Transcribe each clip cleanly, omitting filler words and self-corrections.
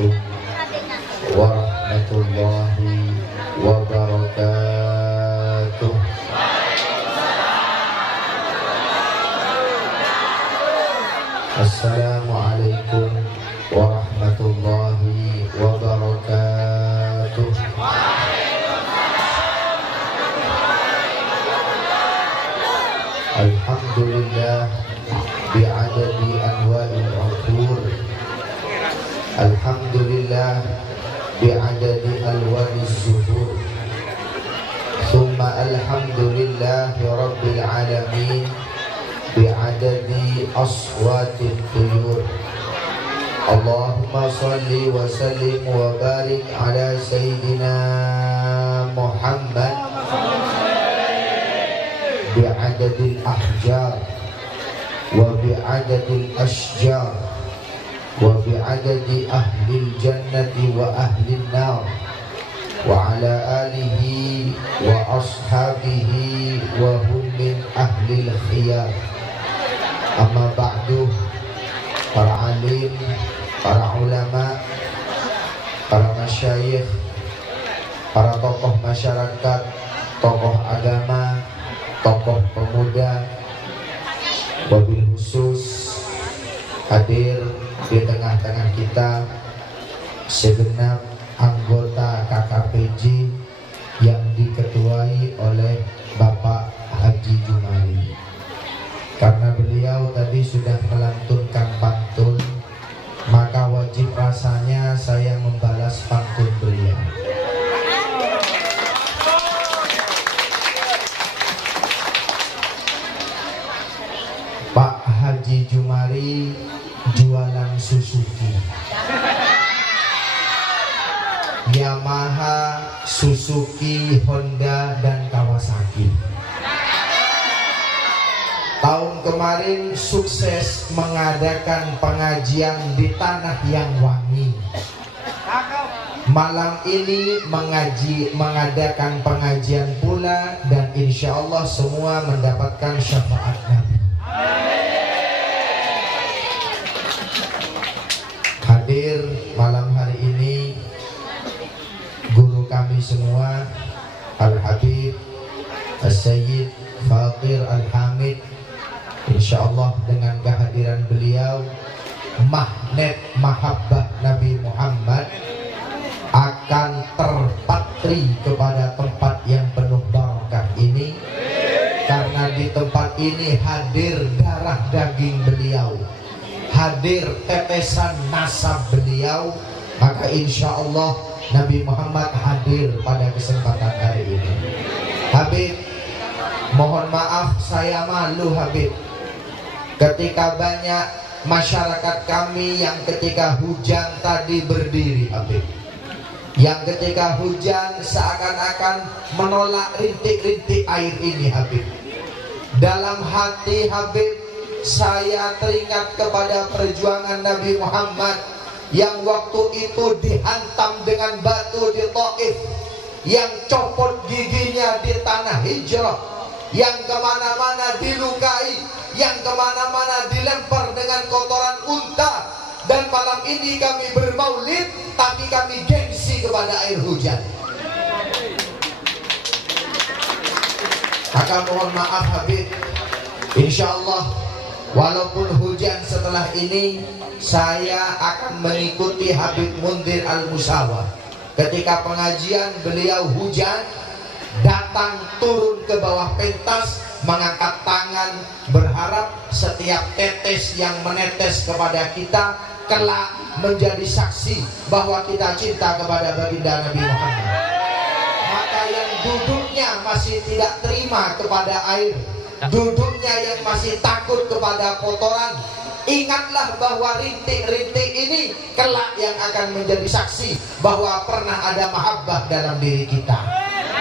Assalamualaikum warahmatullahi wabarakatuh. Assalamualaikum warahmatullahi wabarakatuh. Alhamdulillah bi'adadi anwa'il uthur. Alhamdulillah bi'adadi alwanis zuhur. Thumma alhamdulillahi rabbil alamin bi'adadi aswatit tuyur. Allahumma salli wa sallim wa barik ala Sayyidina Muhammad bi'adadil ahjar wa bi'adadil ashjar wa bi'adadi ahlil jannati wa ahlil nar wa ala alihi wa ashabihi wa hum min ahlil khiyar. Amma ba'du, para alim, para ulama, para masyayikh, para tokoh masyarakat, tokoh agama, tokoh pemuda, wabil khusus hadir di tengah-tengah kita segenap anggota KKPJ yang diketuai oleh Bapak Haji Jumali. Karena beliau tadi sudah melantunkan pantun, maka wajib rasanya saya membalas pantun beliau. Pak Haji Jumali jualan Suzuki, Yamaha, Suzuki, Honda, dan Kawasaki. Tahun kemarin sukses mengadakan pengajian di Tanah Yang Wangi. Malam ini mengadakan pengajian pula, dan insya Allah semua mendapatkan syafaat Nabi. Hadir malam hari ini guru kami semua, Al-Habib As-Sayyid Faqir Al-Hamid. InsyaAllah dengan kehadiran beliau, magnet mahabbah Nabi Muhammad akan terpatri kepada tempat yang penuh barakah ini. Karena di tempat ini hadir darah daging beliau, hadir tetesan nasab beliau, maka InsyaAllah Nabi Muhammad hadir pada kesempatan hari ini. Habib, mohon maaf saya malu Habib, ketika banyak masyarakat kami yang ketika hujan tadi berdiri Habib, yang ketika hujan seakan-akan menolak rintik-rintik air ini Habib. Dalam hati Habib, saya teringat kepada perjuangan Nabi Muhammad yang waktu itu dihantam dengan batu di Taif, yang copot giginya di tanah hijrah, yang kemana-mana dilukai, yang kemana-mana dilempar dengan kotoran unta. Dan malam ini kami bermaulid, tapi kami gengsi kepada air hujan. Maka mohon maaf Habib, InsyaAllah walaupun hujan setelah ini, saya akan mengikuti Habib Mundir Al-Musawa. Ketika pengajian beliau hujan, datang turun ke bawah pentas, mengangkat tangan, berharap setiap tetes yang menetes kepada kita kelak menjadi saksi bahwa kita cinta kepada baginda Nabi Muhammad. Maka yang duduknya masih tidak terima kepada air, duduknya yang masih takut kepada kotoran, ingatlah bahwa rintik-rintik ini kelak yang akan menjadi saksi bahwa pernah ada mahabbah dalam diri kita.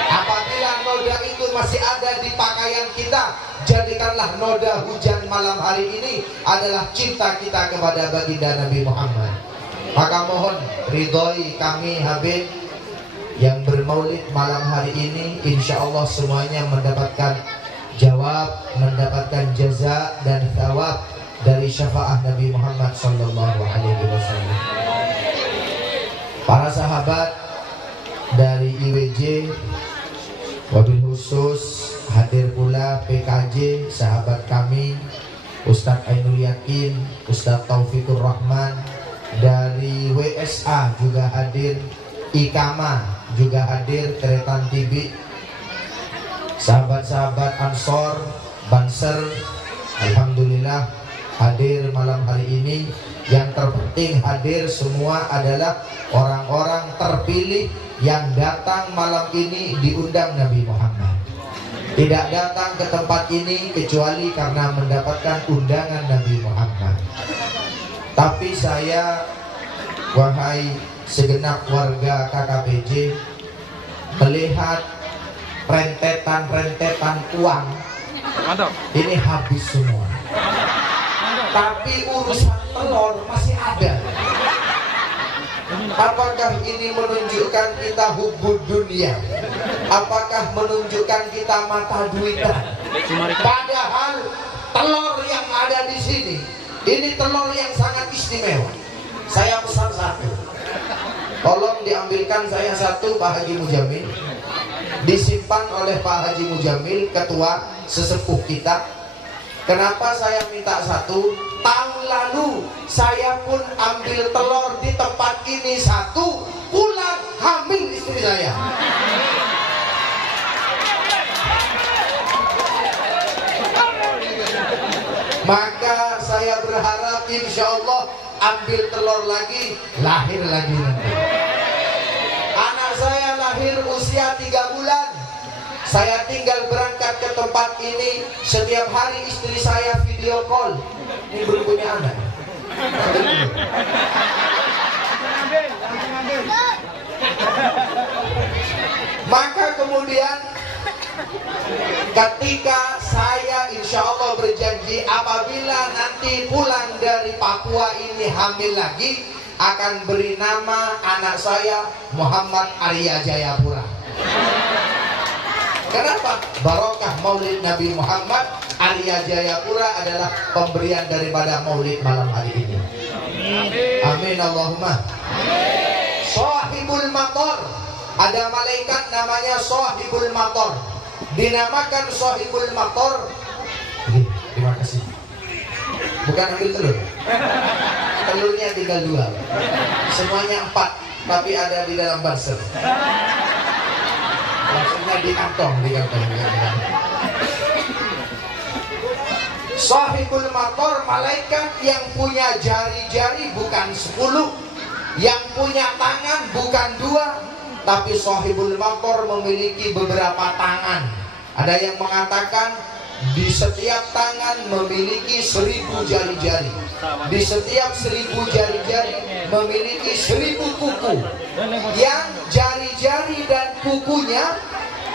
Apabila noda itu masih ada di pakaian kita, jadikanlah noda hujan malam hari ini adalah cinta kita kepada baginda Nabi Muhammad. Maka mohon ridhoi kami Habib yang bermaulid malam hari ini. Insya Allah semuanya mendapatkan jawab, mendapatkan jaza dan thawab dari syafaat Nabi Muhammad sallallahu alaihi wasallam. para sahabat dari IWJ, wabil khusus hadir pula PKJ, sahabat kami Ustadz Ainul Yakin, Ustadz Taufikur Rahman, dari WSA juga hadir, Ikama juga hadir, Tretan TV, sahabat-sahabat Ansor, Banser, alhamdulillah hadir malam hari ini. Yang terpenting hadir semua adalah orang-orang terpilih yang datang malam ini diundang Nabi Muhammad. Tidak datang ke tempat ini kecuali karena mendapatkan undangan Nabi Muhammad. Tapi saya, wahai segenap warga KKPJ, melihat rentetan-rentetan uang ini habis semua. Tapi urusan telur masih ada. Apakah ini menunjukkan kita hubbud dunia? Apakah menunjukkan kita mata duitan? Padahal telur yang ada di sini, ini telur yang sangat istimewa. Saya pesan satu, tolong diambilkan saya satu, Pak Haji Mujamil. Disimpan oleh Pak Haji Mujamil, ketua sesepuh kita. Kenapa saya minta satu? Tahun lalu saya pun ambil telur di tempat ini satu, pulang hamil istri saya. Maka saya berharap insya Allah ambil telur lagi, lahir lagi nanti. Anak saya lahir usia 3 bulan. Saya tinggal berangkat ke tempat ini, setiap hari istri saya video call. Ini belum punya anak. Maka kemudian ketika saya insya Allah berjanji apabila nanti pulang dari Papua ini hamil lagi, akan beri nama anak saya Muhammad Arya Jayapura. Kenapa? Barokah Maulid Nabi Muhammad, Arya Jayapura adalah pemberian daripada Maulid malam hari ini. Amin Allahumma. Sohibul Mator, ada malaikat namanya Sohibul Mator, dinamakan Sohibul Mator. Terima kasih. Bukan ambil telur, telurnya tinggal 2, semuanya 4, tapi ada di dalam basel. Maksudnya di kantong. Sahibul Mator, malaikat yang punya jari-jari bukan 10, yang punya tangan bukan 2, tapi Sahibul Mator memiliki beberapa tangan. Ada yang mengatakan di setiap tangan memiliki 1000 jari-jari, di setiap 1000 jari-jari memiliki 1000 kuku, yang jari-jari dan kukunya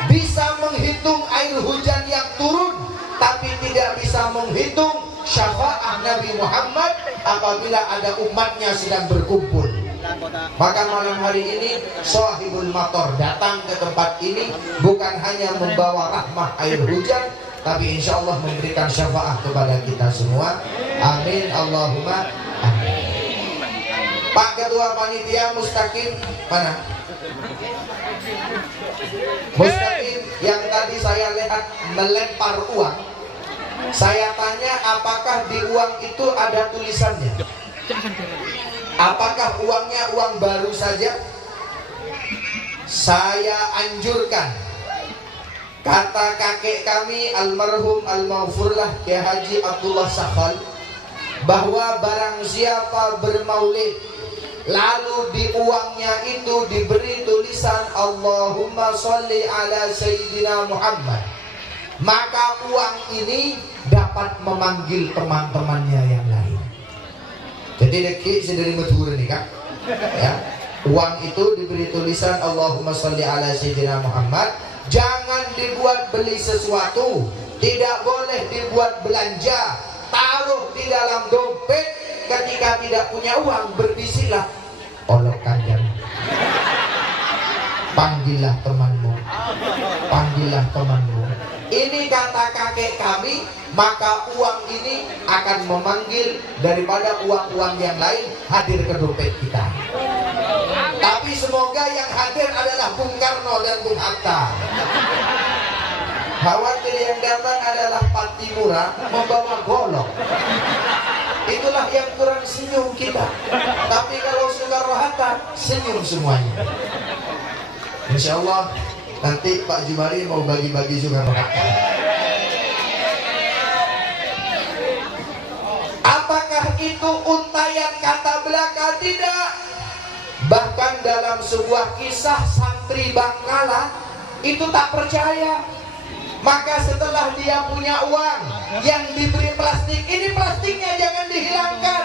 bisa menghitung air hujan yang turun, tapi tidak bisa menghitung syafaat Nabi Muhammad apabila ada umatnya sedang berkumpul. Maka malam hari ini Sahibul Mator datang ke tempat ini bukan hanya membawa rahmah air hujan, tapi insya Allah memberikan syafaat kepada kita semua. Amin Allahumma amin. Pak Ketua Panitia Mustaqim mana? Mustaqim yang tadi saya lihat melempar uang. Saya tanya apakah di uang itu ada tulisannya? Apakah uangnya uang baru saja? Saya anjurkan, kata kakek kami almarhum almaghfurlah Kiai Haji Abdullah Sakhal, bahwa barang siapa bermaulid lalu di uangnya itu diberi tulisan Allahumma sholli ala Sayyidina Muhammad, maka uang ini dapat memanggil teman-temannya yang lain. Jadi deki sedari matur ini kan, ya, uang itu diberi tulisan Allahumma sholli ala Sayyidina Muhammad. Jangan dibuat beli sesuatu, tidak boleh dibuat belanja, taruh di dalam dompet. Ketika tidak punya uang berbisiklah, olok kanjeng, panggillah temanmu, panggillah temanmu. Ini kata kakek kami, maka uang ini akan memanggil daripada uang-uang yang lain hadir ke dompet kita. Tapi semoga yang hadir adalah Bung Karno dan Bung Hatta. Khawatir yang datang adalah Patimura membawa golok. Itulah yang kurang senyum kita. Tapi kalau Soekarno Hatta senyum semuanya. Insya Allah nanti Pak Jumari mau bagi-bagi Soekarno Hatta. Apakah itu untayan kata belaka? Tidak. Bahkan dalam sebuah kisah santri Bangkala itu tak percaya. Maka setelah dia punya uang yang diberi plastik, ini plastiknya jangan dihilangkan.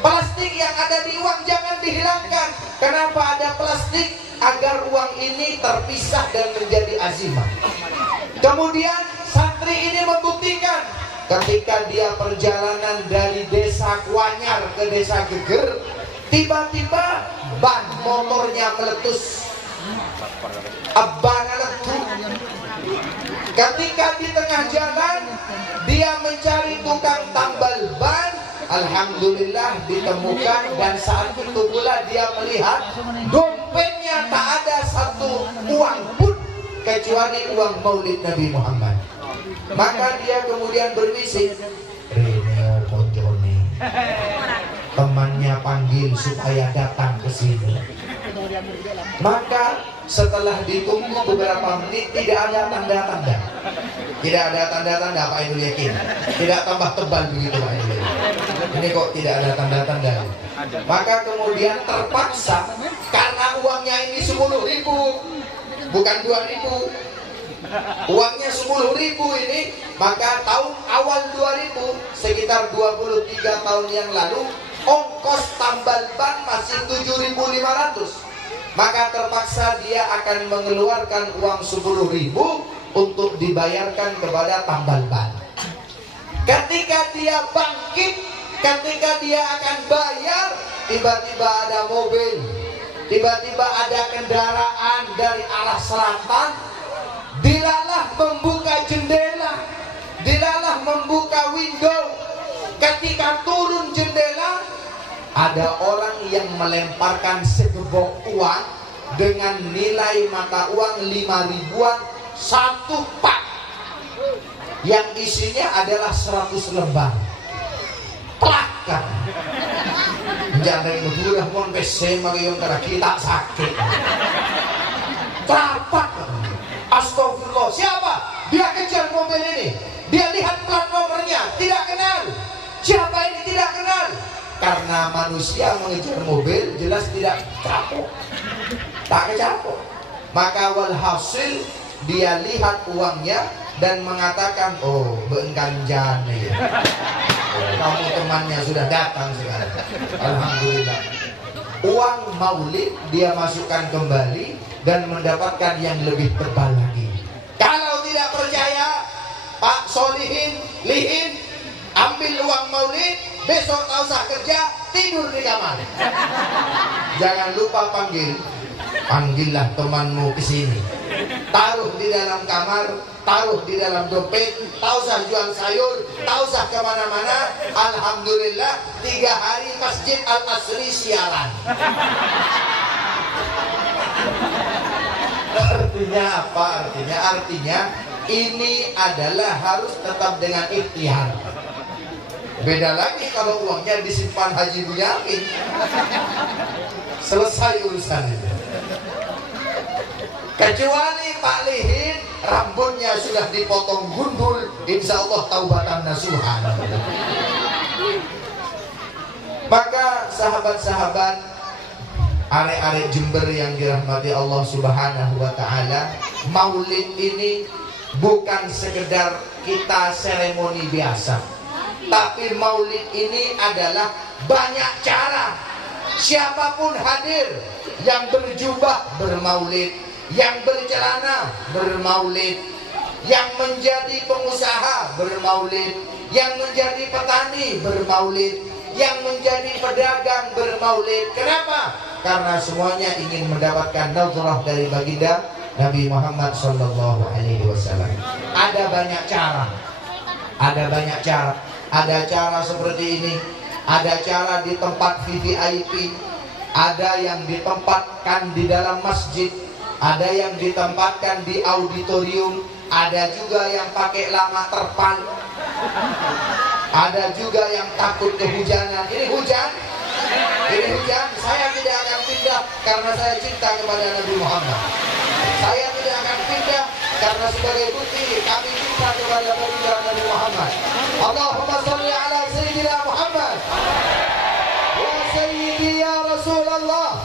Plastik yang ada di uang jangan dihilangkan. Kenapa ada plastik? Agar uang ini terpisah dan menjadi azimah. Kemudian santri ini membuktikan ketika dia perjalanan dari desa Kuanyar ke desa Geger, tiba-tiba ban motornya meletus. Abang letus. Ketika di tengah jalan dia mencari tukang tambal ban, alhamdulillah ditemukan, dan saat itu pula dia melihat dompetnya tak ada satu uang pun kecuali uang Maulid Nabi Muhammad. Maka dia kemudian berbisik, Reneo Ponjone, temannya panggil supaya datang ke sini. Maka setelah ditunggu beberapa menit tidak ada tanda-tanda. Tidak ada tanda-tanda, Pak Idul yakin. Tidak tambah tebal begitu Pak Idul. Ini kok tidak ada tanda-tanda. Maka kemudian terpaksa, karena uangnya ini 10.000, bukan 2.000. Uangnya 10.000 ini, maka tahun awal 2000, sekitar 23 tahun yang lalu, ongkos tambal ban masih 7.500. Maka terpaksa dia akan mengeluarkan uang 10.000 untuk dibayarkan kepada tambal ban. Ketika dia bangkit, ketika dia akan bayar, tiba-tiba ada mobil, tiba-tiba ada kendaraan dari arah selatan, dilalah membuka jendela, dilalah membuka window. Ketika turun jendela, ada orang yang melemparkan segebok uang dengan nilai mata uang 5.000-an, satu pak, yang isinya adalah 100 lembar. Plakan. Jangan mudah mon bese magayong kara kita sakit. Trapak. Astagfirullah. Siapa? Dia kejar mobil ini. Dia lihat plat nomornya, tidak kenal. Siapa ini? Tidak kenal. Karena manusia mengejar mobil jelas tidak capok, tak kecapok. Maka walhasil dia lihat uangnya dan mengatakan, oh beengkanjan ya. Kamu temannya sudah datang sekarang. Alhamdulillah. Uang maulid dia masukkan kembali dan mendapatkan yang lebih tebal lagi. Kalau tidak percaya, Pak Solihin, Lihin, ambil uang maulid, besok tak usah kerja, tidur di kamar. Jangan lupa panggillah temanmu ke sini. Taruh di dalam kamar, taruh di dalam dompet, tak usah jual sayur, tak usah kemana-mana. Alhamdulillah 3 hari Masjid Al-Asri siaran. Artinya apa? Artinya ini adalah harus tetap dengan ikhtiar. Beda lagi kalau uangnya disimpan Haji Bunyamin, selesai urusan itu. Kecuali Pak Lihin rambutnya sudah dipotong gundul, insya Allah taubatan nasuhan. Maka sahabat-sahabat, arek-arek Jember yang dirahmati Allah Subhanahu wa Ta'ala, maulid ini bukan sekedar kita seremoni biasa, tapi maulid ini adalah banyak cara. Siapapun hadir, yang berjubah bermaulid, yang bercelana bermaulid, yang menjadi pengusaha bermaulid, yang menjadi petani bermaulid, yang menjadi pedagang bermaulid. Kenapa? Karena semuanya ingin mendapatkan nadrah dari baginda Nabi Muhammad SAW. Ada banyak cara, ada banyak cara. Ada cara seperti ini, ada cara di tempat VVIP, Ada yang ditempatkan di dalam masjid, ada yang ditempatkan di auditorium, ada juga yang pakai lama terpal, ada juga yang takut kehujanan. Ini hujan, saya tidak akan pindah karena saya cinta kepada Nabi Muhammad. Saya tidak akan pindah karena sebagai bukti kami cinta kepada Nabi Muhammad. Allahumma sholli ala Sayyidina Muhammad. Ya Sayyidi ya Rasulullah.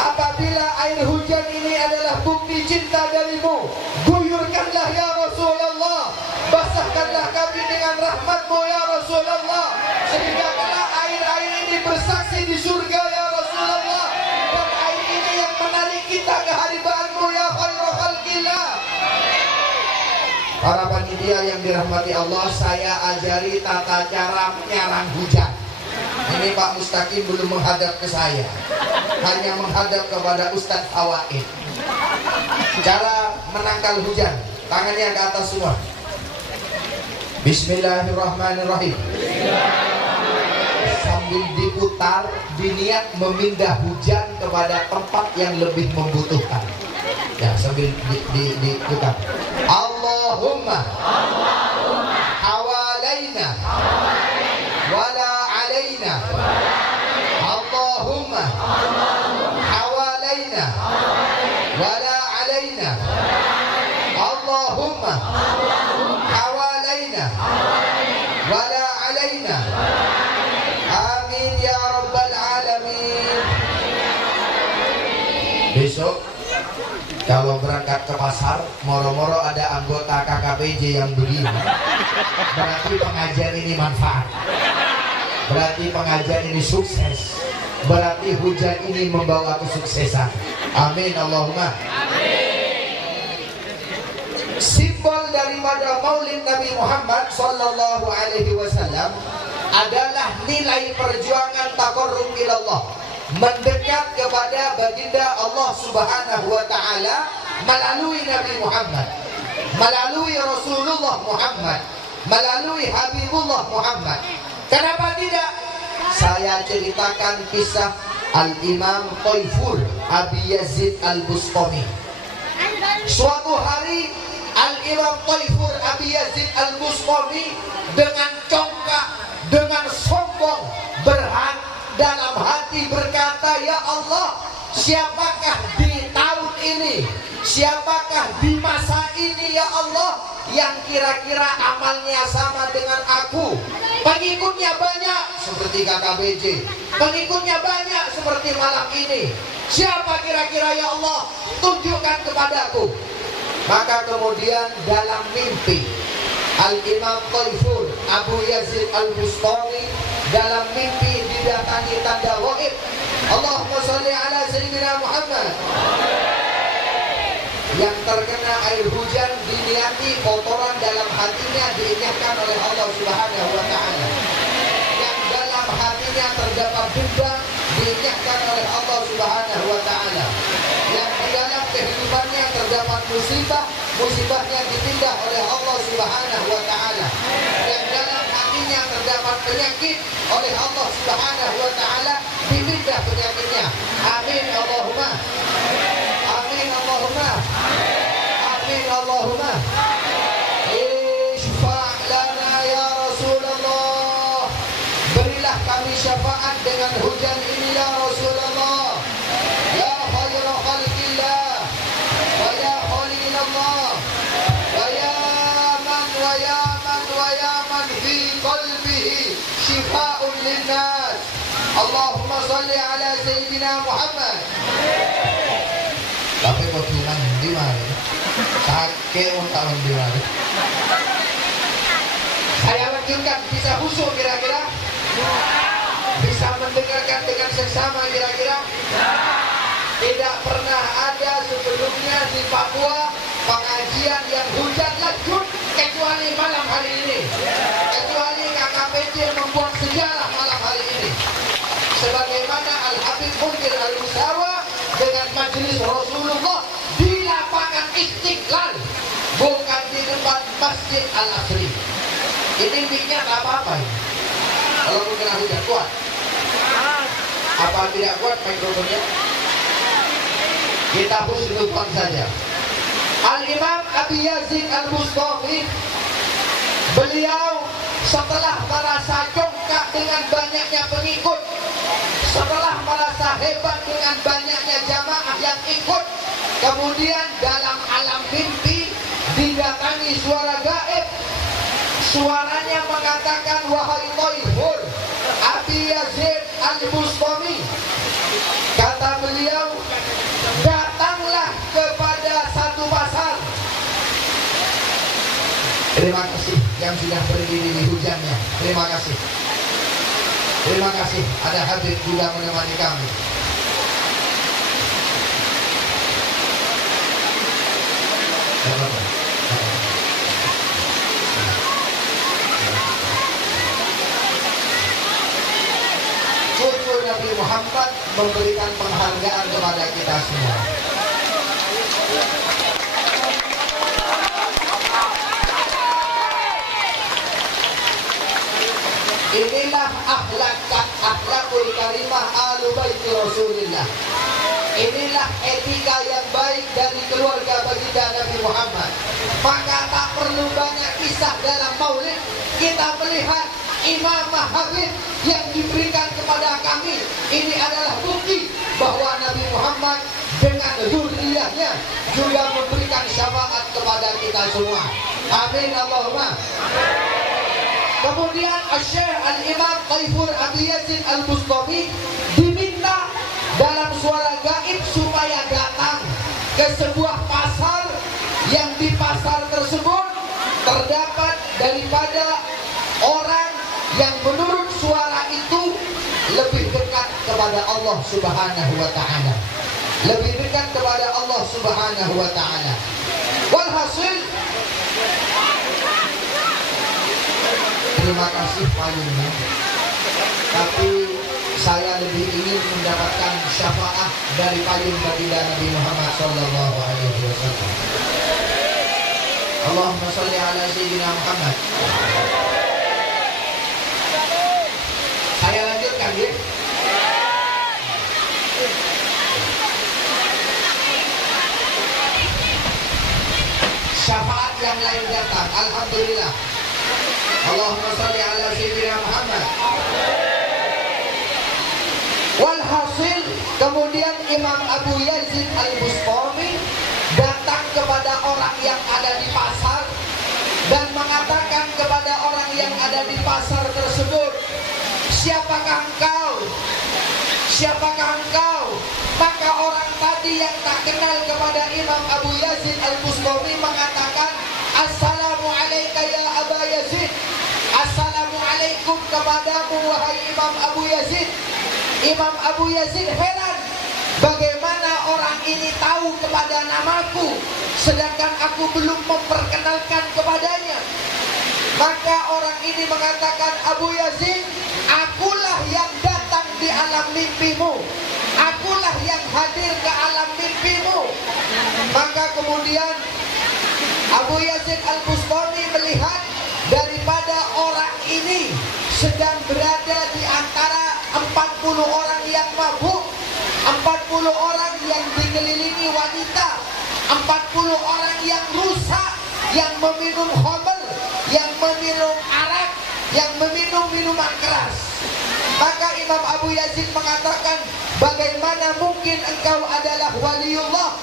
Apabila air hujan ini adalah bukti cinta darimu, guyurkanlah ya Rasulullah, basahkanlah kami dengan rahmatmu ya Rasulullah, sehingga kalau air-air ini bersaksi di surga ya Rasulullah, dan air ini yang menarik kita ke hadiratmu ya khairul khalqillah. Para panitia yang dirahmati Allah, saya ajari tata cara menyarang hujan. Ini Pak Mustaqim belum menghadap ke saya, hanya menghadap kepada Ustadz Hawaid. Cara menangkal hujan, tangannya ke atas semua. Bismillahirrahmanirrahim. Sambil diputar, diniat memindah hujan kepada tempat yang lebih membutuhkan. Ya, sambil diputar. Allahumma hawalaina wala alaina. Allahumma hawalaina wala alaina. Allahumma hawalaina wala alaina. Amin ya rabbal alamin. Besok kalau berangkat ke pasar, moro-moro ada anggota KKPJ yang begini, berarti pengajian ini manfaat, berarti pengajian ini sukses, berarti hujan ini membawa kesuksesan. Amin Allahumma. Simbol daripada Maulid Nabi Muhammad sallallahu alaihi wasallam adalah nilai perjuangan taqarrub ilallah, mendekat kepada baginda Allah Subhanahu wa taala melalui Nabi Muhammad, melalui Rasulullah Muhammad, melalui Habibullah Muhammad. Kenapa tidak? Saya ceritakan kisah Al-Imam Taifur Abi Yazid Al-Bustami. Suatu hari Al-Imam Taifur Abi Yazid Al-Bustami dengan congkak, dengan sombong, dalam hati berkata, ya Allah, siapakah di tahun ini, siapakah di masa ini ya Allah yang kira-kira amalnya sama dengan aku, pengikutnya banyak seperti KKBJ, pengikutnya banyak seperti malam ini, siapa kira-kira ya Allah, tunjukkan kepadaku. Maka kemudian dalam mimpi Al-Imam Taifur Abu Yazid Al-Bustami dalam mimpi didatangi tanda gaib. Allahumma sholli ala Sayyidina Muhammad. Yang terkena air hujan diniati kotoran dalam hatinya diingatkan oleh Allah Subhanahu wa taala. Yang dalam hatinya terdapat dendam diingatkan oleh Allah Subhanahu wa taala. Yang di dalam kehidupannya terdapat musibah, musibahnya dipindah oleh Allah Subhanahu wa taala. Yang dalam hatinya terdapat penyakit, oleh Allah Subhanahu wa taala dipindah penyakitnya. Amin Allahumma. Amin Allahumma. Amin Allahumma. Isfa' lana ya Rasulullah. Berilah kami syafaat dengan hujan ini ya Rasulullah. Ya khairul khalqillah wa ya khalilullah wa ya man wa ya man wa ya man fi qalbihi shifa'un linnas. Allahumma sholli ala Sayyidina Muhammad. Tapi kok bilang di mana? Sakit untuk di mana? Saya lanjutkan, bisa khusyuk kira-kira? Bisa mendengarkan dengan seksama kira-kira? Tidak pernah ada sebelumnya di Papua pengajian yang hujan legut kecuali malam hari ini. Kecuali KKPJ membuat sejarah malam hari ini. Sebagaimana Al-Habib Munzir Al-Musawa dengan majelis Rasulullah di lapangan Istiqlal, bukan di depan Masjid Al-Asri. Ini minyak apa-apa ini? Kalau kena hujan kuat. Apa tidak kuat mikrofonnya? Kita husnuzon saja. Al-Imam Abi Yazid Al-Bustami, beliau setelah merasa congkak dengan banyaknya pengikut, setelah merasa hebat dengan banyaknya jamaah yang ikut, kemudian dalam alam mimpi didatangi suara gaib. Suaranya mengatakan, wahai Thaifur Abi Yazid Al-Bustami, kata beliau, datanglah kepada satu pasar. Terima kasih yang sudah berdiri di hujannya. Terima kasih. Terima kasih. Ada Habib juga menemani kami. Cucu Nabi Muhammad memberikan penghargaan kepada kita semua. Inilah akhlakul karimah ahlu baiti Rasulillah. Inilah etika yang baik dari keluarga baginda Nabi Muhammad. Maka tak perlu banyak kisah dalam maulid. Kita melihat imamah Habib yang diberikan kepada kami. Ini adalah bukti bahwa Nabi Muhammad dengan zuriyahnya juga memberikan syafaat kepada kita semua. Amin Allahumma. Kemudian Syekh Al-Imam Thaifur Abi Yazid Al-Bustami diminta dalam suara gaib supaya datang ke sebuah pasar, yang di pasar tersebut terdapat daripada orang yang menurut suara itu lebih dekat kepada Allah Subhanahu wa Ta'ala, lebih dekat kepada Allah Subhanahu wa Ta'ala. Walhasil, terima kasih payungnya, tapi saya lebih ingin mendapatkan syafaat dari payung baginda Nabi Muhammad sallallahu alaihi wasallam. Allahumma shalli ala sayyidina Muhammad. Saya lanjutkan ya. Syafaat yang lain datang, alhamdulillah. Allahumma shalli ala sayyidina Muhammad. Walhasil, kemudian Imam Abu Yazid Al-Bustami datang kepada orang yang ada di pasar dan mengatakan kepada orang yang ada di pasar tersebut, siapakah engkau? Siapakah engkau? Maka orang tadi yang tak kenal kepada Imam Abu Yazid Al-Bustami mengatakan, Assalamualaikum ya Aba Yazid. Assalamualaikum kepadamu wahai Imam Abu Yazid. Imam Abu Yazid heran, bagaimana orang ini tahu kepada namaku sedangkan aku belum memperkenalkan kepadanya. Maka orang ini mengatakan, Abu Yazid, akulah yang datang di alam mimpimu, akulah yang hadir ke alam mimpimu. Maka kemudian Abu Yazid Al-Bustami melihat daripada orang ini sedang berada di antara 40 orang yang mabuk, 40 orang yang dikelilingi wanita, 40 orang yang rusak, yang meminum khamr, yang meminum arak, yang meminum minuman keras. Maka Imam Abu Yazid mengatakan, bagaimana mungkin engkau adalah waliullah?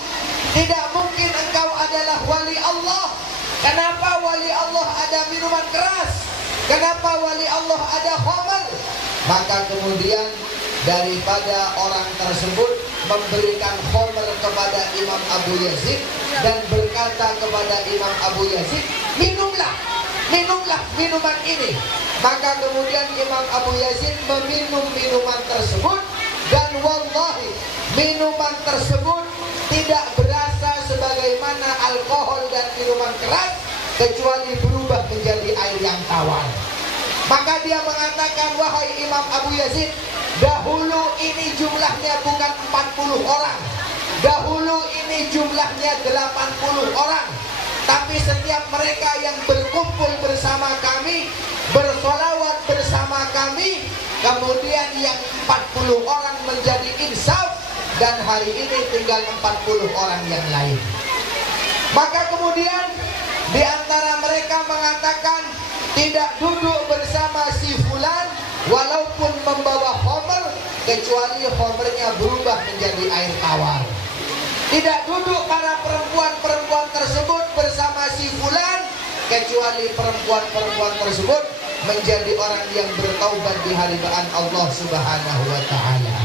Tidak mungkin engkau adalah wali Allah. Kenapa wali Allah ada minuman keras? Kenapa wali Allah ada khamr? Maka kemudian daripada orang tersebut memberikan khamr kepada Imam Abu Yazid dan berkata kepada Imam Abu Yazid, minumlah minuman ini. Maka kemudian Imam Abu Yazid meminum minuman tersebut, dan wallahi minuman tersebut tidak berasa sebagaimana alkohol dan minuman keras, kecuali berubah menjadi air yang tawar. Maka dia mengatakan, wahai Imam Abu Yazid, dahulu ini jumlahnya bukan 40 orang, dahulu ini jumlahnya 80 orang, tapi setiap mereka yang berkumpul bersama kami, bersolawat bersama kami, kemudian yang 40 orang menjadi insaf, dan hari ini tinggal 40 orang yang lain. Maka kemudian di antara mereka mengatakan tidak duduk bersama si fulan walaupun membawa homer, kecuali homernya berubah menjadi air tawar. Tidak duduk para perempuan-perempuan tersebut bersama si fulan, kecuali perempuan-perempuan tersebut menjadi orang yang bertaubat di hadapan Allah Subhanahu wa taala.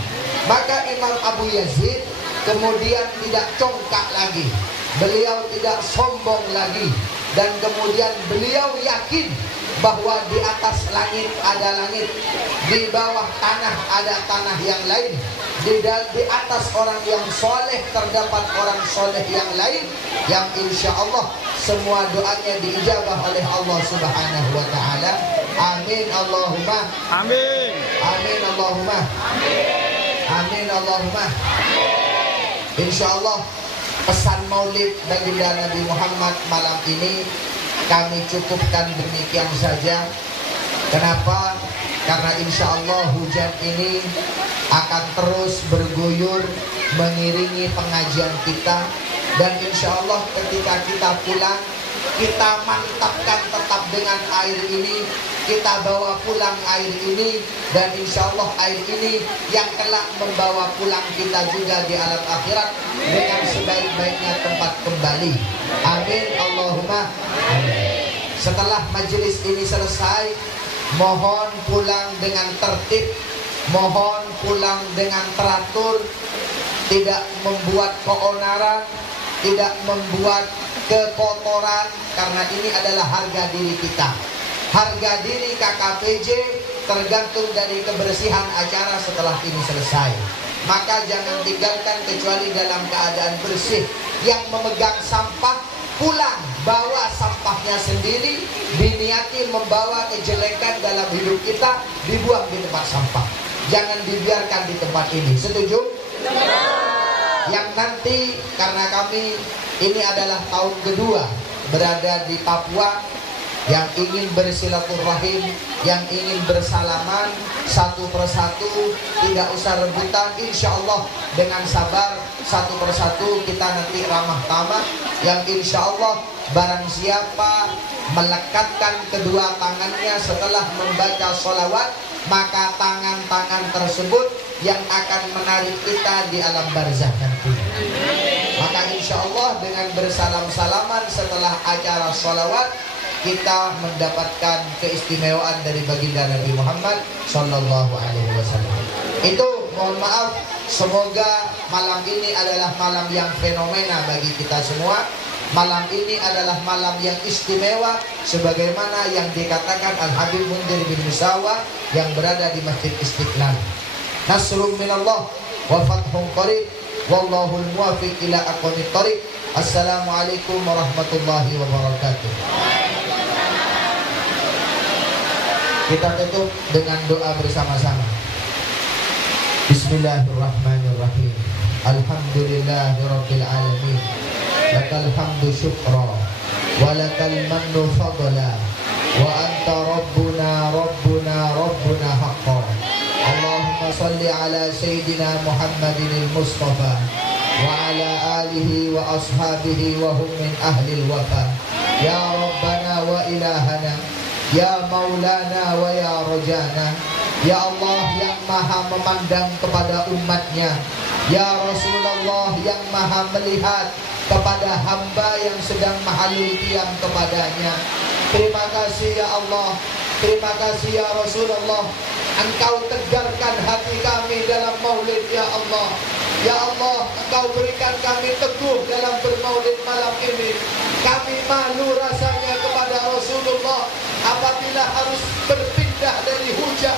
Maka Imam Abu Yazid kemudian tidak congkak lagi. Beliau tidak sombong lagi, dan kemudian beliau yakin bahwa di atas langit ada langit, di bawah tanah ada tanah yang lain, di atas orang yang soleh terdapat orang soleh yang lain, yang insya Allah semua doanya diijabah oleh Allah Subhanahu wa taala. Amin Allahumma amin. Amin Allahumma amin. Amin Allahumma amin. Insya Allah pesan maulid baginda Nabi Muhammad malam ini kami cukupkan demikian saja. Kenapa? Karena insya Allah hujan ini akan terus berguyur mengiringi pengajian kita, dan insya Allah ketika kita pulang, kita mantapkan tetap dengan air ini, kita bawa pulang air ini, dan insya Allah air ini yang kelak membawa pulang kita juga di alam akhirat dengan sebaik-baiknya tempat kembali. Amin Allahumma amin. Setelah majelis ini selesai, mohon pulang dengan tertib, mohon pulang dengan teratur, tidak membuat keonaran, tidak membuat kekotoran, karena ini adalah harga diri kita. Harga diri KKPJ tergantung dari kebersihan acara setelah ini selesai. Maka jangan tinggalkan kecuali dalam keadaan bersih. Yang memegang sampah pulang, bawa sampahnya sendiri, diniati membawa kejelekan dalam hidup kita, dibuang di tempat sampah. Jangan dibiarkan di tempat ini. Setuju? Yang nanti karena kami ini adalah tahun kedua berada di Papua, yang ingin bersilaturahim, yang ingin bersalaman satu persatu, tidak usah rebutan, insya Allah dengan sabar satu persatu kita nanti ramah tamah, yang insya Allah barang siapa melekatkan kedua tangannya setelah membaca sholawat, maka tangan-tangan tersebut yang akan menarik kita di alam barzah nanti. Maka insya Allah dengan bersalam-salaman setelah acara sholawat, kita mendapatkan keistimewaan dari baginda Nabi Muhammad Sallallahu Alaihi Wasallam. Itu mohon maaf, semoga malam ini adalah malam yang fenomena bagi kita semua. Malam ini adalah malam yang istimewa, sebagaimana yang dikatakan Al-Habib Mundir bin Musawa yang berada di Masjid Istiqlal. Nasrun minallah wa fathun qarib, wallahul muwafiq ila aqwamit thariq. Assalamualaikum warahmatullahi wabarakatuh. Kita tutup dengan doa bersama-sama. Bismillahirrahmanirrahim. Alhamdulillahirabbil alamin. Lakal hamdu syukra wa lakal mannu fadla wa anta rabbuna haqqan. Allahumma salli ala sayyidina Muhammadin al-Mustafa wa ala alihi wa ashabihi wa hum min ahli al-wafa. Ya Rabbana wa ilahana, Ya Maulana wa ya Rajana, Ya Allah yang maha memandang kepada umatnya, Ya Rasulullah yang maha melihat kepada hamba yang sedang mahalul qiyam kepadanya. Terima kasih ya Allah, terima kasih ya Rasulullah, Engkau tegarkan hati kami dalam maulid ya Allah. Ya Allah, Engkau berikan kami teguh dalam bermaulid malam ini. Kami malu rasanya kepada Rasulullah apabila harus berpindah dari hujan,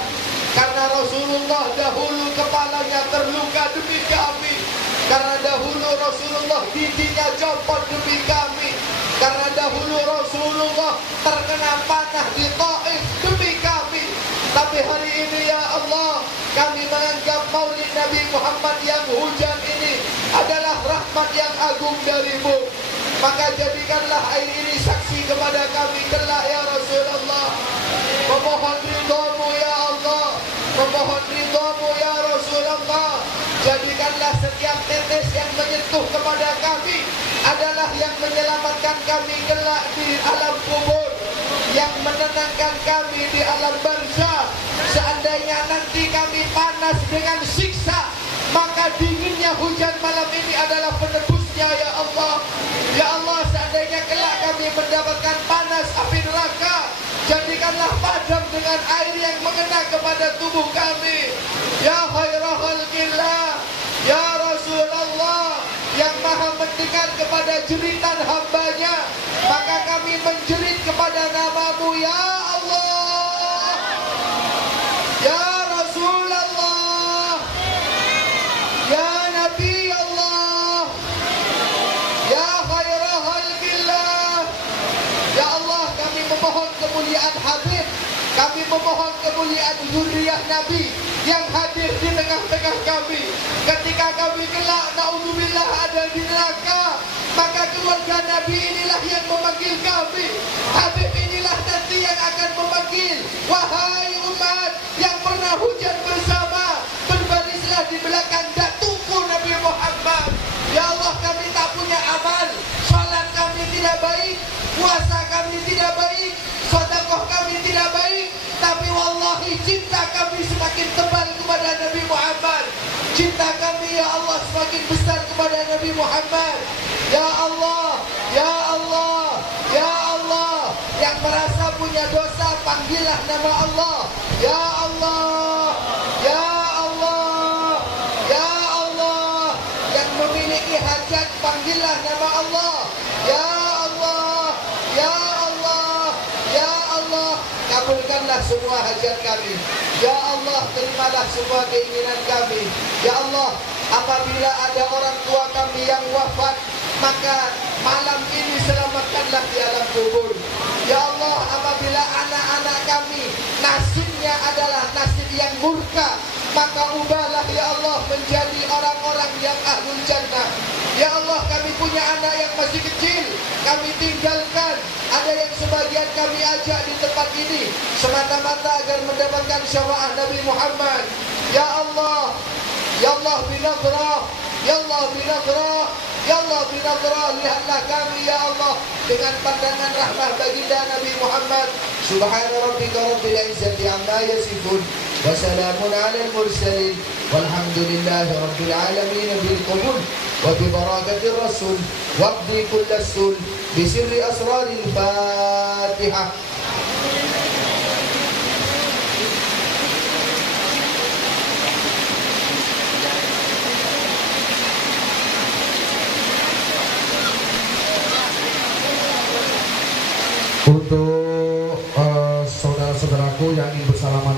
karena Rasulullah dahulu kepalanya terluka demi kami, karena dahulu Rasulullah giginya copot demi kami, karena dahulu Rasulullah terkena panah di Taif demi kami. Tapi hari ini ya Allah, kami menganggap maulid Nabi Muhammad yang hujan ini adalah rahmat yang agung darimu. Maka jadikanlah air ini saksi kepada kami kelak ya Rasulullah. Memohon ridhamu ya Allah, memohon ridhamu ya Rasulullah. Jadikanlah setiap tetes yang menyentuh kepada kami adalah yang menyelamatkan kami kelak di alam kubur, yang menenangkan kami di alam barzah. Seandainya nanti kami panas dengan siksa, maka dinginnya hujan malam ini adalah penebusnya ya Allah. Ya Allah, seandainya kelak kami mendapatkan panas api neraka, jadikanlah padam dengan air yang mengena kepada tubuh kami. Ya khairul khalqillah, ya Rasulullah, yang maha mendengar kepada jeritan hambanya, maka kami menjerit kepada namamu ya Allah, ya Rasulullah, ya Nabi Allah, ya khairul khalqillah. Ya Allah, kami memohon kemuliaan Habib, kami memohon kemuliaan zuriyah Nabi yang hadir di tengah-tengah kami. Ketika kami kelak naudzubillah ada di neraka, maka keluarga Nabi inilah yang memanggil kami. Habib inilah nanti yang akan memanggil, wahai umat yang pernah hujan bersama, berbarislah di belakang datuku Nabi Muhammad. Ya Allah, kami tak punya amal, salat kami tidak baik, puasa kami tidak baik, sedekah kami tidak baik, tapi wallahi cinta kami semakin tebal kepada Nabi Muhammad. Cinta kami ya Allah semakin besar kepada Nabi Muhammad. Ya Allah, ya Allah, ya Allah, yang merasa punya dosa panggillah nama Allah. Ya Allah, ya Allah, ya Allah, yang memiliki hajat panggillah nama Allah. Ya Allah, ya Allah, ya Allah, kabulkanlah semua hajat kami. Ya Allah, terimalah semua keinginan kami. Ya Allah, apabila ada orang tua kami yang wafat, maka malam ini selamatkanlah di alam kubur. Ya Allah, apabila anak-anak kami nasibnya adalah nasib yang murka, maka ubahlah ya Allah menjadi orang-orang yang ahlul jannah. Ya Allah, kami punya anak yang masih kecil, kami tinggalkan. Ada yang sebagian kami ajak di tempat ini semata-mata agar mendapatkan syafaat Nabi Muhammad. Ya Allah, ya Allah binadrah, ya Allah binadrah, ya Allah binadrah, lihatlah kami ya Allah dengan pandangan rahmah baginda Nabi Muhammad. Subhana rabbika rabbil izzati amma yasifun, wa salamun alal mursalin, walhamdulillahi rabbil alamin bil qabul wa bi barakatir rasul waqdi kull sul bi sirri asraril Fatihah. Untuk saudara-saudaraku yang ingin bersalaman